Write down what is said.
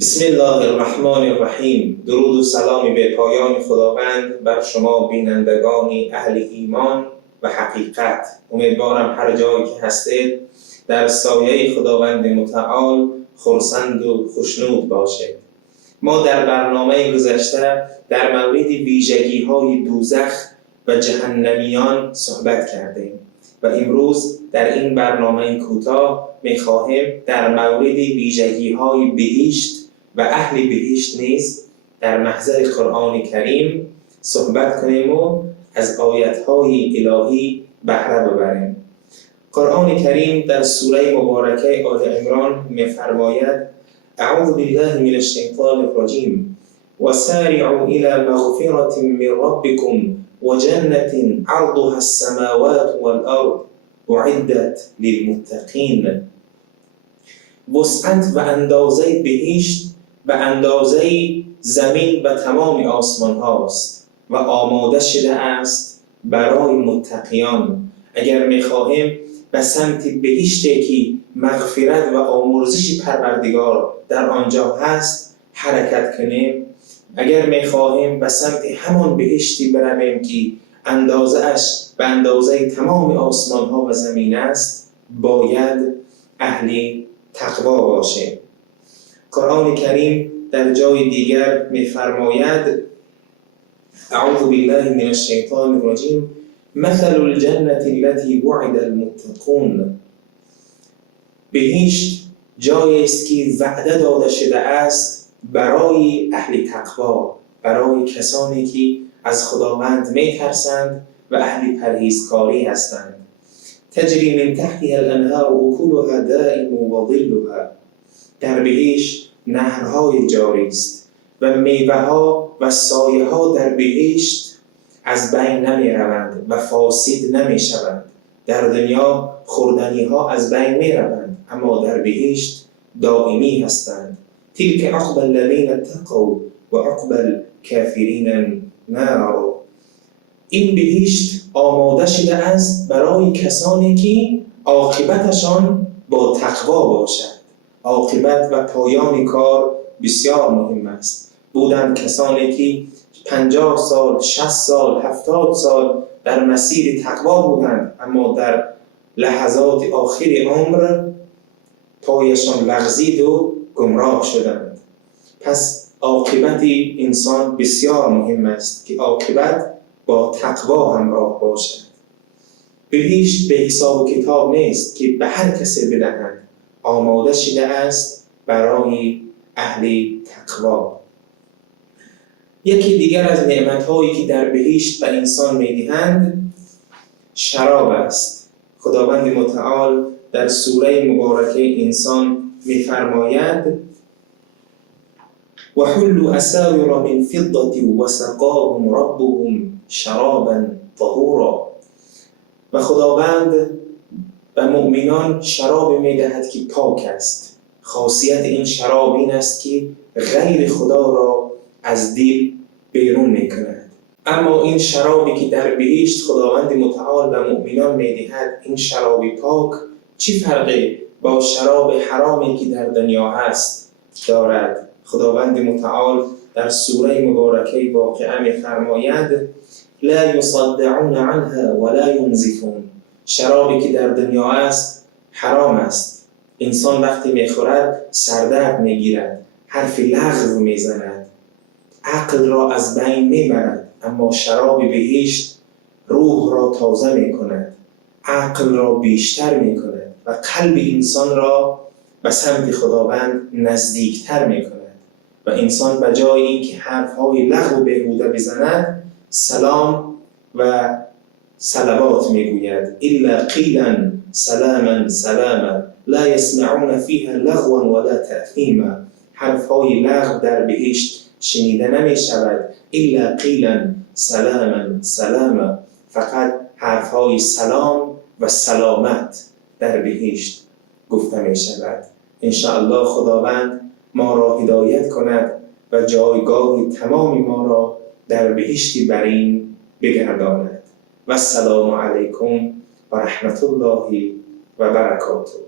بسم الله الرحمن الرحیم. درود و سلامی به پایان خداوند بر شما بینندگانی اهل ایمان و حقیقت. امیدوارم هر جایی که هستید در سایه خداوند متعال خرسند و خوشنود باشید. ما در برنامه گذشته در مورد ویژگی‌های دوزخ و جهنمیان صحبت کردیم و امروز در این برنامه کوتاه می‌خواهیم در مورد ویژگی‌های بهشت و اهل بهشت نیز در محضر قرآن کریم صحبت کنیم و از آیات‌های الهی بهره ببریم. قرآن کریم در سوره مبارکه آل عمران می‌فرماید: اعوذ بالله من الشیطان الرجیم وسارعوا الی مغفرة من ربکم وجنة عرضها السماوات والارض اعدت للمتقین. وسعت و اندازه بهشت به اندازه زمین و تمام آسمان هاست و آماده شده است برای متقیان. اگر می‌خواهیم به سمت بهشتی که مغفرت و آمرزش پروردگار در آنجا هست حرکت کنیم، اگر می‌خواهیم به سمت همان بهشتی برویم که اندازه‌اش به اندازه تمام آسمان ها و زمین است، باید اهل تقوا باشیم. قرآن کریم در جای دیگر می‌فرماید: اعوذ بالله من الشیطان الرجیم مثل الجنة التي وعد المتقون. بهشت جایی است که وعده داده شده است برای اهل تقوا، برای کسانی که از خداوند می‌ترسند و اهل پرهیزکاری هستند. تجری من تحتها الانهار اکلها دائم و ظلها. در بهشت نهرهای جاری است و میوه‌ها و سایه‌ها در بهشت از بین نمی‌روند و فاسد نمی‌شوند. در دنیا خوردنی‌ها از بین می‌روند، اما در بهشت دائمی هستند. تلك عقبى الذين اتقوا و عقبى الكافرین النار. این بهشت آماده شده است برای کسانی که عاقبتشان با تقوا باشد. عاقبت و پایان کار بسیار مهم است. بودند کسانی که 50 سال، 60 سال، 70 سال در مسیر تقوا بودند، اما در لحظات آخر عمر پایشان لغزید و گمراه شدند. پس عاقبت انسان بسیار مهم است که عاقبت با تقوا همراه باشد. بهشت به حساب کتاب نیست که به هر کسی بدهند، آماده شده است برای اهل تقوا. یکی دیگر از نعمت‌هایی که در بهشت به انسان می‌دهند شراب است. خداوند متعال در سوره مبارکه انسان می‌فرماید: وحلوا اساور من فضة وسقاهم ربهم شرابا طهورا. و خداوند به مؤمنان شراب می‌دهد که پاک است. خاصیت این شراب این است که غیر خدا را از دل بیرون می‌کند. اما این شرابی که در بهشت خداوند متعال به مؤمنان می‌دهد، این شراب پاک چی فرقی با شراب حرامی که در دنیا هست دارد؟ خداوند متعال در سوره مبارکه واقعه می‌فرماید: لا یصدعون عنها ولا ینزفون. شرابی که در دنیا است حرام است. انسان وقتی می‌خورد سردرد می‌گیرد، حرف لغو می‌زند، عقل را از بین می‌برد. اما شراب بهشت روح را تازه می‌کند، عقل را بیشتر می‌کند و قلب انسان را به سمت خداوند نزدیکتر می‌کند و انسان به جای اینکه حرف‌های لغو و بیهوده بزند، سلام و صلوات میگوید: الا قیلا سلاما سلاما لا یسمعون فیها لغوا ولا تأثیما. حرف‌های لغو در بهشت شنیده نمی شود. الا قیلا سلاما سلاما، فقط حرف‌های سلام و سلامت در بهشت گفته می شود. انشاءالله خداوند ما را هدایت کند و جایگاه تمام ما را در بهشتی برین بگرداند. و السلام علیکم و رحمت الله و برکاته.